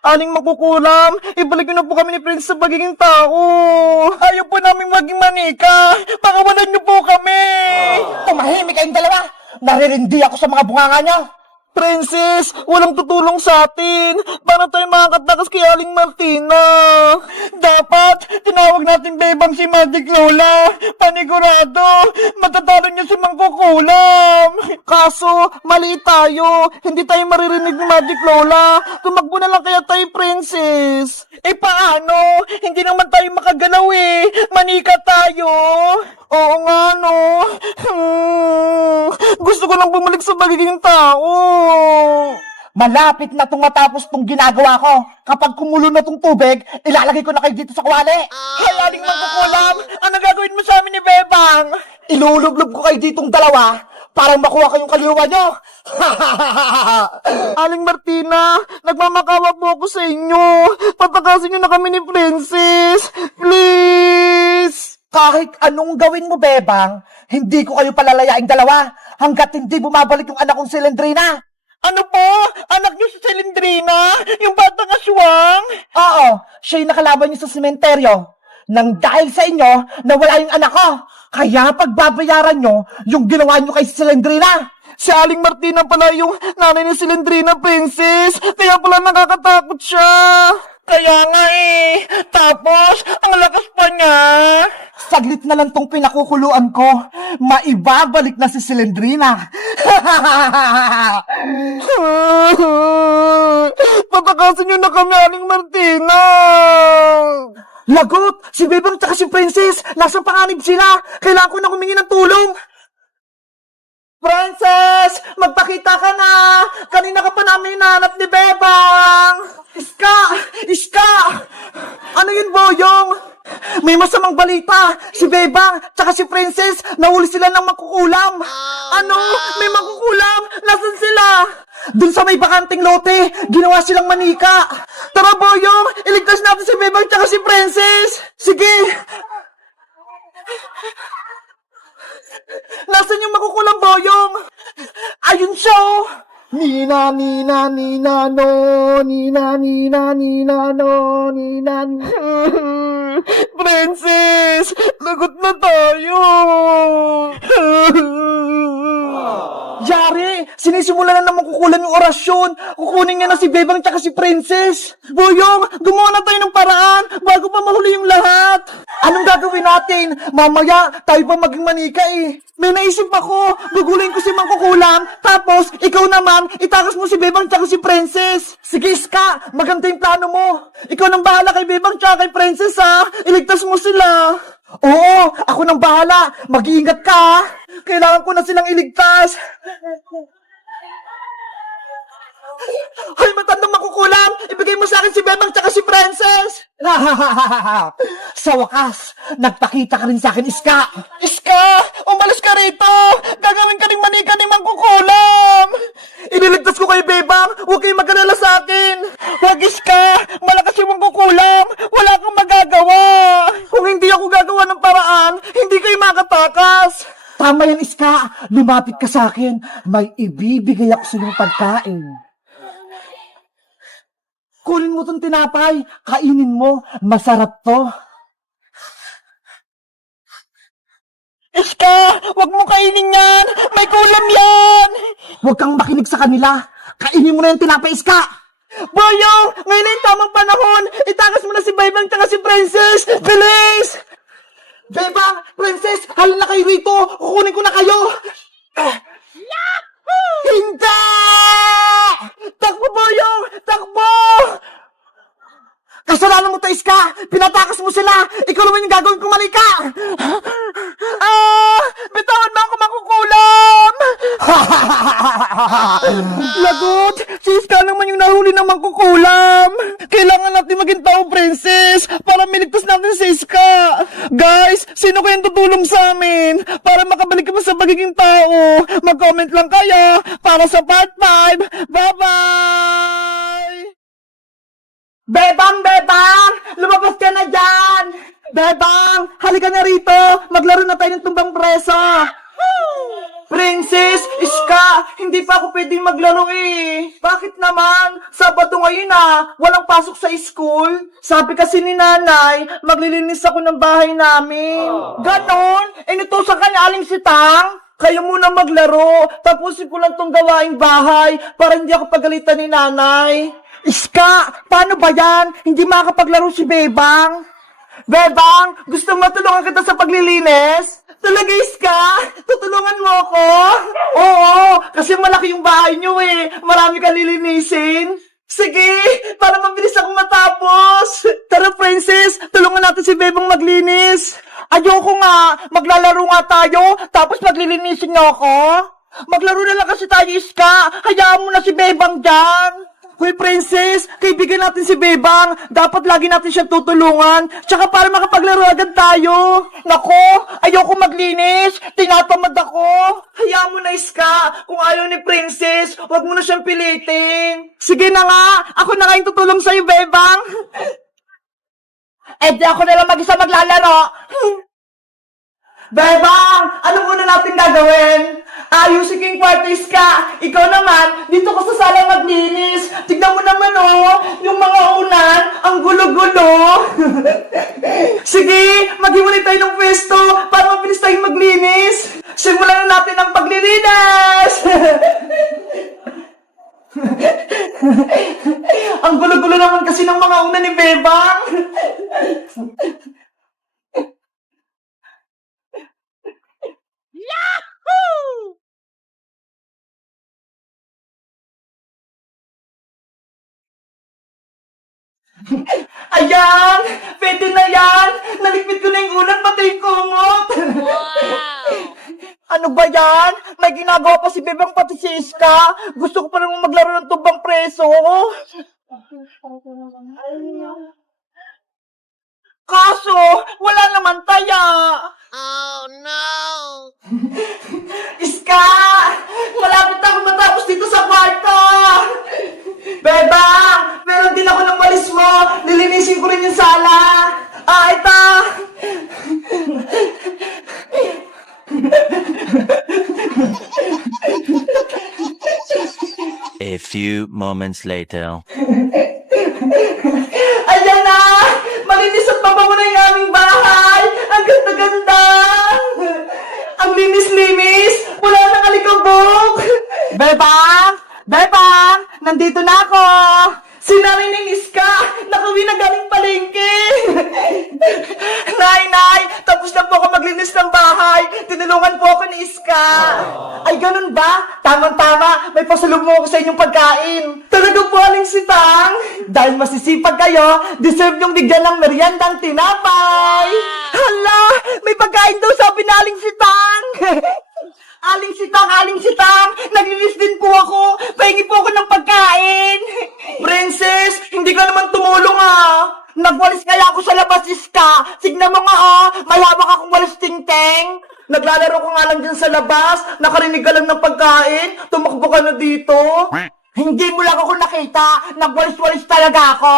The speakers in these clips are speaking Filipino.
Aling makukulam, ibalik niyo na po kami ni Prince sa pagiging tao. Ayaw po namin maging manika. Pakawalan niyo po kami. Tumahimik kayong dalawa! Naririndi ako sa mga bunganga niyo! Princess, walang tutulong sa atin. Para tayo makakatakas kay Aling Martina. Dapat, tinawag natin bebang si Magic Lola. Panigurado, matatalo niya si Mangkukulam. Kaso, mali tayo. Hindi tayo maririnig ni Magic Lola. Tumakbo na lang kaya tayo, Princess. Eh paano? Hindi naman tayo makagalaw eh. Manika tayo. Oo nga, no. Gusto ko lang bumalik sa pagiging tao. Malapit na itong matapos itong ginagawa ko. Kapag kumulo na itong tubig, ilalagay ko na kayo dito sa kuwali. Hay, Aling Mangkukulam, ano gagawin mo sa amin ni Bebang? Ilulublob ko kayo ditong dalawa para makuha kayong kaluluwa nyo. Aling Martina, nagmamakawa po ako sa inyo. Patakasin niyo na kami ni Princess. Please! Kahit anong gawin mo, Bebang, hindi ko kayo palalayaing dalawa hanggat hindi bumabalik yung anak kong si Lendrina. Ano po? Anak niyo si Celindrina? Yung batang aswang? Oo, siya yung nakalaban niyo sa sementeryo. Nang dahil sa inyo, nawala yung anak ko. Kaya pagbabayaran nyo yung ginawa nyo kay Celendrina. Si Aling Martina pala yung nanay ni Celindrina, Princess. Kaya pala nakakatakot siya. Kaya nga eh. Tapos, ang lakas pa niya. Saglit na lang tong pinakukuluan ko. Maibabalik na si Celendrina. Patakasin niyo na kami, Aling Martina. Lagot! Si Bebang tsaka si Princess, nasa panganib sila. Kailangan ko na humingi ng tulong. Princess! Magpakita ka na! Kanina ka pa namin hinahanap ni Bebang! Iska! Iska! Ano yun, Boyong? May masamang balita! Si Bebang tsaka si Princess, nahuli sila ng Mangkukulam! Ano? May Mangkukulam? Nasaan sila? Dun sa may bakanting lote, ginawa silang manika! Tara, Boyong! Iligtas natin si Bebang tsaka si Princess! Sige! Nasaan yung Mangkukulam, Boyong? Ayun siya, oh! Nina, Nina, Nina, no, Nina, Nina, Nina, no, Nina, Princess! Lagot na tayo! Yari! Sinisimulan na naman kukulan yung orasyon. Kukunin niya na si Bebang tsaka si Princess. Boyong, gumawa na tayo ng paraan bago pa mahuli yung lahat. Anong gagawin natin? Mamaya, tayo pa maging manika eh. May naisip ako, gugulin ko si Mangkukulam, tapos ikaw naman, itakas mo si Bebang tsaka si Princess. Sige, Iska, maganda yung plano mo. Ikaw nang bahala kay Bebang tsaka kay Princess, ha? Iligtas mo sila. Oo, ako nang bahala. Mag-iingat ka, ha? Kailangan ko na silang iligtas. Hoy, matandang Mangkukulam! Ibigay mo sa akin si Bebang tsaka si Princess! Sa wakas, nagpakita ka rin sa akin, Iska! Iska! Umalis ka rito! Gagawin ka ring manika ni Mangkukulam! Iniligtas ko kay Bebang! Huwag kayong mag-alala sa akin! Wag, Iska! Malakas yung Mangkukulam! Wala kang magagawa! Kung hindi ako gagawa ng paraan, hindi kayo makatakas! Tama yan, Iska! Lumapit ka sa akin! May ibibigay ako sa iyong pagkain! Kunin mo tong tinapay, kainin mo, masarap to. Iska! Wag mo kainin yan! May kulam yan! Huwag kang makinig sa kanila. Kainin mo na yung tinapay, Iska. Boyong! Ngayon na yung tamang panahon! Itakas mo na si Bebang tsaka si Princess! Bilis! Bebang, Princess, halina kayo rito. Kukunin ko na kayo. Hindi! Takbo, Boyong! Takbo! Kasalanan mo to, Iska. Pinatakas mo sila. Ikaw naman yung gagawin kong manika. Bitawan mo ako, Mangkukulam! Lagot! Si Iska naman yung nahuli ng Mangkukulam! Kailangan natin maging tao, Princess, para miligtas natin si Iska! Guys, sino kayang tutulong sa amin para makabalik kami sa pagiging tao? Mag-comment lang kayo para sa part 5! Bye-bye! Bebang, Bebang! Lumabas ka na dyan! Bebang, halika na rito! Maglaro na tayo ng tumbang preso! Princess, Iska, hindi pa ako pwedeng maglaro eh. Bakit naman? Sabado ngayon walang pasok sa school. Sabi kasi ni nanay, maglilinis ako ng bahay namin. Ganon? Inutusan ka ni Aling Sitang? Kayo muna maglaro, tapusin ko lang tong gawaing bahay para hindi ako pagalitan ni nanay. Iska, paano ba yan? Hindi makakapaglaro si Bebang. Bebang, gusto mo tulungan kita sa paglilinis? Talaga, Iska? Tutulungan mo ako? Oo, kasi malaki yung bahay niyo eh. Marami kang lilinisin. Sige, para mabilis akong matapos. Tara, Princess, tulungan natin si Bebang maglinis. Ayoko nga, maglalaro nga tayo, tapos maglilinisin niyo ako. Maglaro na lang kasi tayo, Iska. Hayaan mo na si Bebang dyan. Hoy, Princess, kaibigan natin si Bebang. Dapat lagi natin siyang tutulungan. Tsaka para makapaglaro agad tayo. Nako, ayoko maglinis. Tinatamad ako. Hayaan mo na, Iska. Kung ayaw ni Princess, huwag mo na siyang pilitin. Sige na nga, ako na nga yung tutulong sa'yo, Bebang. Eh, di ako na lang mag-isa maglalaro. Bebang, anong una natin gagawin? Ayusin ko yung kwarto, Iska. Ikaw naman, dito ko sa sala maglinis. Tignan mo naman, yung mga unan, ang gulo-gulo. Sige, maghiwalay tayo ng pwesto para mabilis tayong maglinis. Simulan na natin ang paglilinis. Ang gulo-gulo naman kasi ng mga unan ni Bebang. Ayan! Pwede na yan! Nalikpit ko na yung ulan, pati yung kumot! Ano ba yan? May ginagawa pa si Bebang pati si Iska! Gusto ko pa naman maglaro ng tubang preso! Kaso, wala naman taya! Oh no! Iska! Malapit ako matapos dito sa kwarto! Bebang! Meron din ako ng walis mo! Nilinisin ko rin yung sala! Ito! A few moments later. Ayan na! Malinis at mabango na yung aming bahay! Ang ganda-ganda! Ang linis-linis! Wala nang alikabok! Bebang! Bebang! Nandito na ako! Sinari ni Iska! Nakauwi na galing palengke! Nay! Tapos na po ako maglinis ng bahay! Tinulungan po ako ni Iska! Ay, ganun ba? Tamang-tama! May pasalubong ako sa inyong pagkain! Talaga po, Aling Sitang! Dahil masisipag kayo, deserve yung bigyan ng meriendang tinapay! Hala! May pagkain daw sabi na Aling Sitang! Aling Sitang! Naglinis din po ako! Pahingi po ako ng pagkain! Princess, hindi ka naman tumulong Nagwalis kaya ako sa labas, Iska! Tignan mo nga may hawak akong walis ting-teng! Naglalaro ko nga lang dyan sa labas, nakarinig ka lang ng pagkain, tumakbo ka na dito! Hindi mo lang ako nakita, nagwalis-walis talaga ako!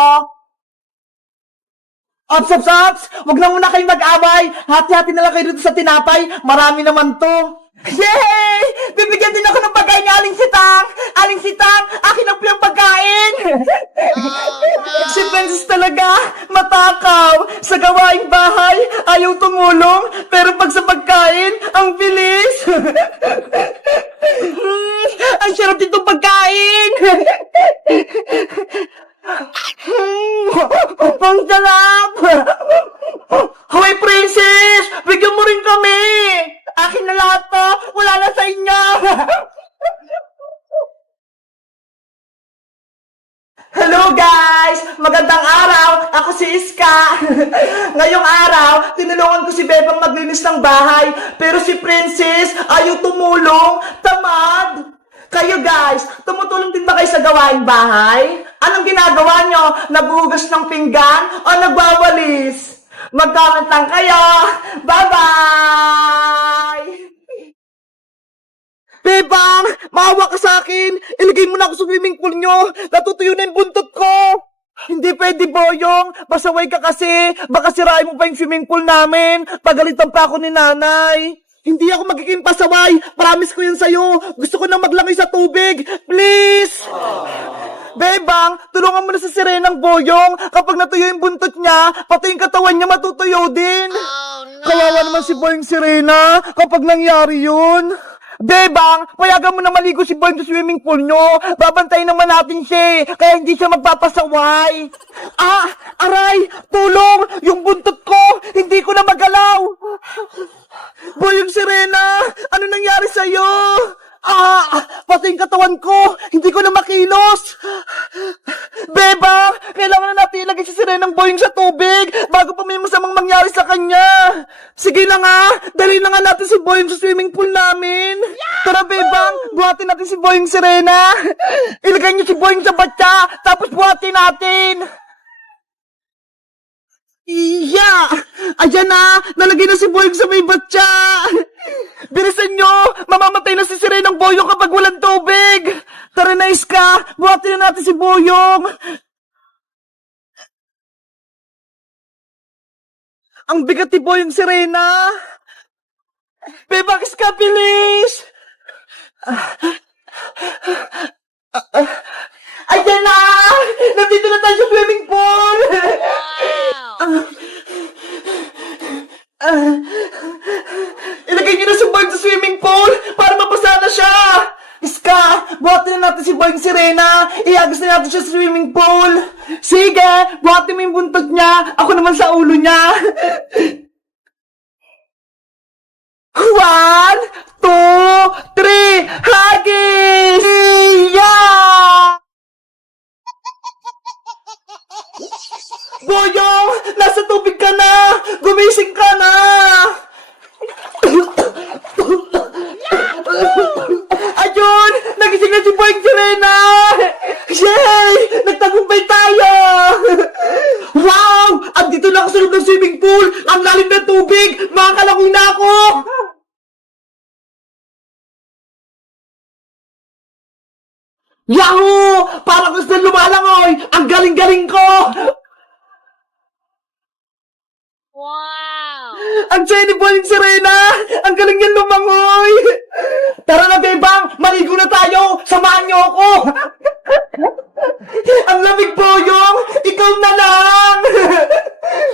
Ops! Huwag na muna kayong mag-away! Hati-hati na lang kayo dito sa tinapay, marami naman to! Yay! Bibigyan din ako ng pagkain ni Aling Sitang! Aling Sitang, akin ang piyang pagkain! Si Princess talaga, matakaw! Sa gawaing bahay, ayaw tumulong, pero pag sa pagkain, ang bilis! Ang sarap ditong pagkain! Ang sarap! Hoy, Princess! Bigyan mo rin kami! Akin na lahat to! Wala na sa inyo! Hello guys! Magandang araw! Ako si Iska! Ngayong araw, tinulungan ko si Bebang maglinis ng bahay, pero si Princess ayaw tumulong. Tamad! Kayo guys, tumutulong din ba kayo sa gawaing bahay? Anong ginagawa nyo? Naghuhugas ng pinggan o nagwawalis? Mag-comment lang kayo! Bye-bye! Bebang! Maawa ka sa akin! Ilagay mo na ako sa swimming pool nyo! Natutuyo na yung buntot ko! Hindi pwede, Boyong! Pasaway ka kasi! Baka sirain mo pa yung swimming pool namin! Pagalitan pa ako ni nanay! Hindi ako magiging pasaway. Promise ko yan sa'yo. Gusto ko nang maglangoy sa tubig. Please! Bebang, tulungan mo na si Serenang Boyong. Kapag natuyo yung buntot niya, pati yung katawan niya matutuyo din. Oh no! Kawawa naman si Boyong Serena kapag nangyari yun. Bebang, payagan mo na maligo si Boyong sa swimming pool nyo. Babantayin naman natin siya, kaya hindi siya magpapasaway. Ah, aray, tulong! Yung buntot ko, hindi ko na magalaw. Boyong Serena, ano nangyari sa'yo? Ah, pati yung katawan ko, hindi ko na makilos. Beba, kailangan na natin ilagay si Serenang Boyong sa tubig bago pa may masamang mangyari sa kanya. Sige na nga, dali na nga natin si Boyong sa swimming pool namin. Tara, Bebang, buhatin natin si Boyong Serena. Ilagay niyo si Boyong sa batya, tapos buhatin natin. Iya! Ayan na! Nalagay na si Boyong sa may batya! Bilisan nyo! Mamamatay na si Serenang Boyong kapag walang tubig! Tara na, Iska! Buhatin na natin si Boyong! Ang bigat ni Boyong Serena! Bebang, Iska, bilis! Ayan na! Nandito na tayo sa swimming pool! Wow! Ilagay niyo na si Boyong sa swimming pool para mapasa na siya! Iska, buhatin na natin si Boyong Serena. Iagos na natin siya sa swimming pool. Sige, buhatin mo yung buntot niya. Ako naman sa ulo niya. 1, 2, 3, hagis! Yeah! Boyong, nasa tubig ka na! Gumising ka na! Ayun! Nagising na si Boyong Serena! Yay! Nagtagumpay tayo! Wow! Andito na ako sa loob ng swimming pool! Ang lalim ng tubig! Makakalangoy na ako! Yahoo! Parang gusto lumalangoy! Ang galing-galing ko! Wow! Ang saya ni Boyong Serena! Ang galing yan lumangoy! Tara na, Bebang! Maligo na tayo! Samahan niyo ako! Ang lamig, Boyong! Ikaw na lang!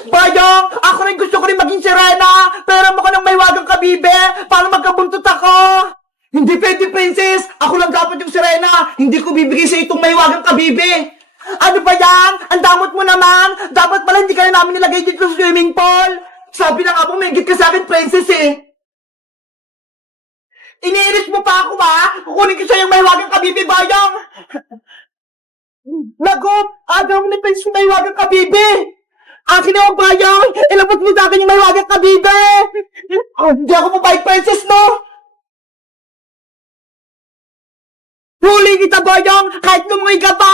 Boyong! Ako rin gusto ko rin maging Serena! Pero mo ko ng may wagang kabibe para magkabuntot ako! Hindi pwede, Princess! Ako lang dapat yung Serena! Hindi ko bibigay sa itong may wagang kabibe! Ano ba yan? Ang damot mo naman! Dapat pala hindi ka na namin nilagay dito sa swimming pool! Sabi na nga po, may ka sa akin, Princess eh! Iniinis mo pa ako ba? Kukunin ko siya yung may wagang kabibi, Boyong! Lagop! Agaw mo na Princess yung may wagang kabibi! Akin na yung Boyong! Ilabot mo sa akin yung may wagang kabibi! Oh, hindi ako mabait, Princess, no? Huli kita, Boyong! Kahit lumoy ka pa!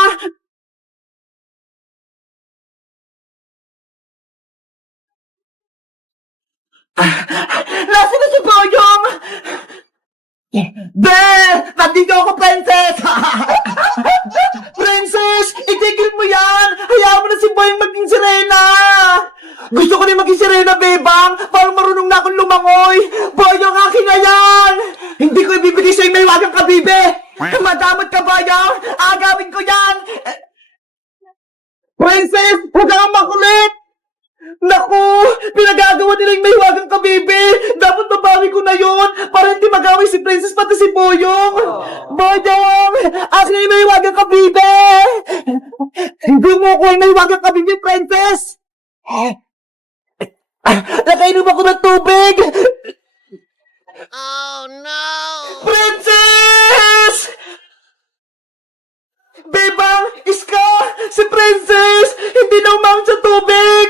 Nasaan na si Boyong? Be! Nandito ako, Princess! Princess! Itigil mo yan! Hayaan mo na si Boyong maging Serena! Gusto ko rin maging Serena, Bebang! Parang marunong na akong lumangoy! Boyong, akin na yan! Hindi ko ibibigay sa'yo may wagang kabibe! Madamot ka, Boyong! Agawin ko yan! Princess! Huwag kang makulit! Naku! Pinagagawa nila yung may wagang kabibe! Dapat mabawi ko na yun para hindi magaway si Princess pati si Boyong! Boyong! Akin na yung may wagang kabibe! Hindi mo ko yung may wagang kabibe, Princess! Nakainom ako ng tubig! Oh no! Princess! Bebang! Iska! Si Princess! Hindi na umang sa tubig!